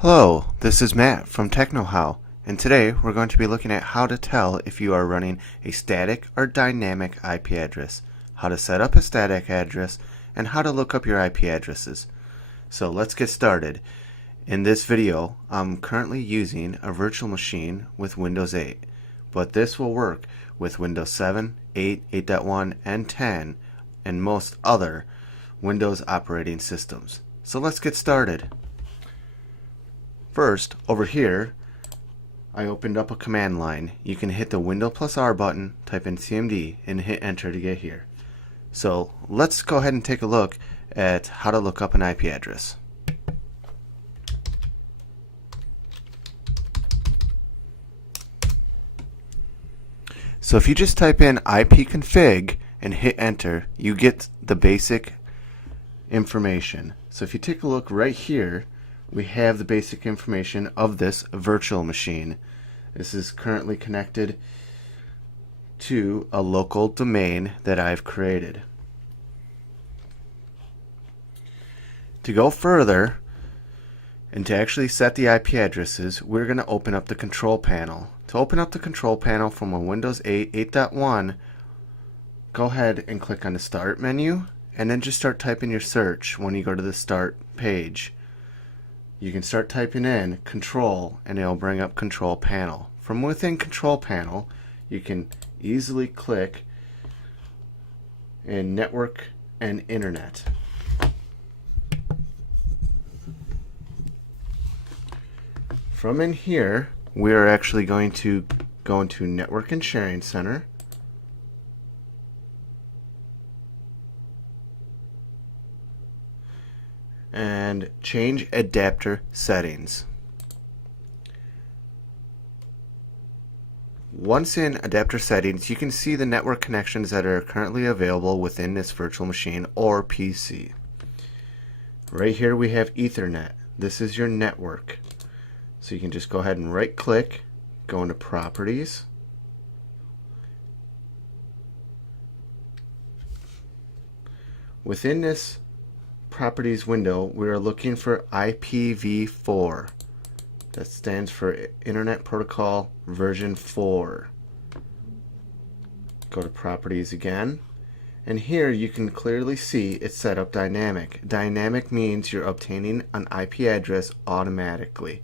Hello, this is Matt from TechnoHow, and today we're going to be looking at how to tell if you are running a static or dynamic IP address, how to set up a static address, and how to look up your IP addresses. So let's get started. In this video, I'm currently using a virtual machine with Windows 8, but this will work with Windows 7, 8, 8.1, and 10, and most other Windows operating systems. So let's get started. First, over here, I opened up a command line. You can hit the Windows plus R button, type in CMD, and hit enter to get here. So let's go ahead and take a look at how to look up an IP address. So if you just type in ipconfig and hit enter, you get the basic information. So if you take a look right here, we have the basic information of this virtual machine. This is currently connected to a local domain that I've created. To go further and to actually set the IP addresses, we're going to open up the control panel. To open up the control panel from a Windows 8, 8.1, go ahead and click on the Start menu and then just start typing your search when you go to the Start page. You can start typing in control and it'll bring up control panel. From within control panel, you can easily click in network and internet. From in here, we are actually going to go into Network and Sharing Center. And change adapter settings. Once in adapter settings, you can see the network connections that are currently available within this virtual machine or PC. Right here we have Ethernet. This is your network. So you can just go ahead and right click, go into Properties, within this Properties window, we are looking for IPv4. That stands for Internet Protocol version 4. Go to Properties again, and here you can clearly see it's set up dynamic. Dynamic means you're obtaining an IP address automatically.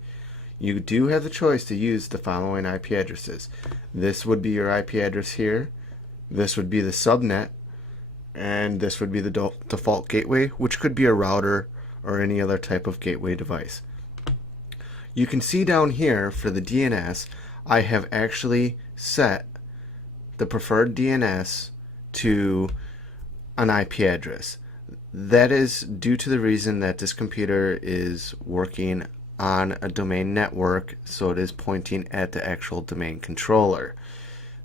You do have the choice to use the following IP addresses. This would be your IP address here. This would be the subnet. And this would be the default gateway, which could be a router or any other type of gateway device. You can see down here for the DNS, I have actually set the preferred DNS to an IP address. That is due to the reason that this computer is working on a domain network, so it is pointing at the actual domain controller.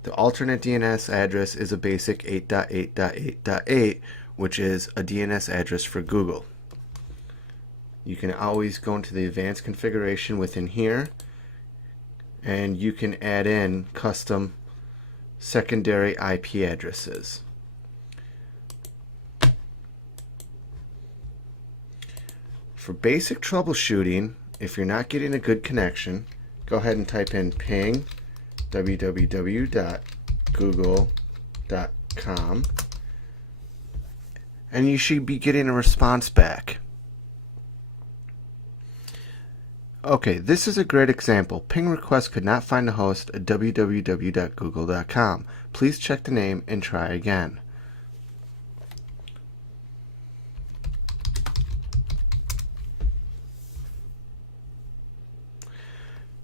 The alternate DNS address is a basic 8.8.8.8, which is a DNS address for Google. You can always go into the advanced configuration within here, and you can add in custom secondary IP addresses. For basic troubleshooting, if you're not getting a good connection, go ahead and type in ping www.google.com, and you should be getting a response back. Okay, this is a great example. Ping request could not find the host at www.google.com. Please check the name and try again.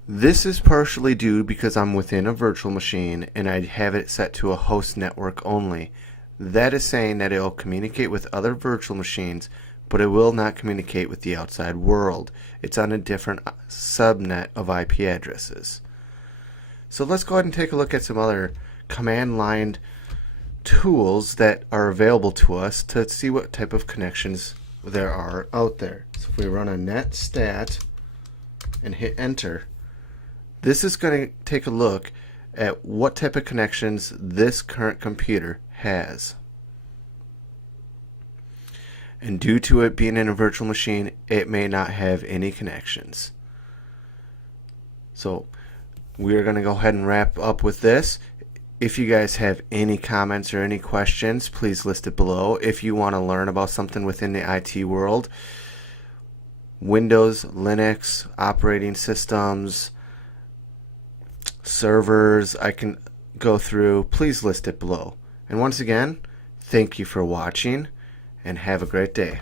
This is partially due because I'm within a virtual machine and I have it set to a host network only. That is saying that it will communicate with other virtual machines, but it will not communicate with the outside world. It's on a different subnet of IP addresses. So let's go ahead and take a look at some other command line tools that are available to us to see what type of connections there are out there. So if we run a netstat and hit enter, this is going to take a look at what type of connections this current computer has. And due to it being in a virtual machine, it may not have any connections. So we are going to go ahead and wrap up with this. If you guys have any comments or any questions, please list it below. If you want to learn about something within the IT world, Windows, Linux, operating systems, servers, I can go through, please list it below. And once again, thank you for watching and have a great day.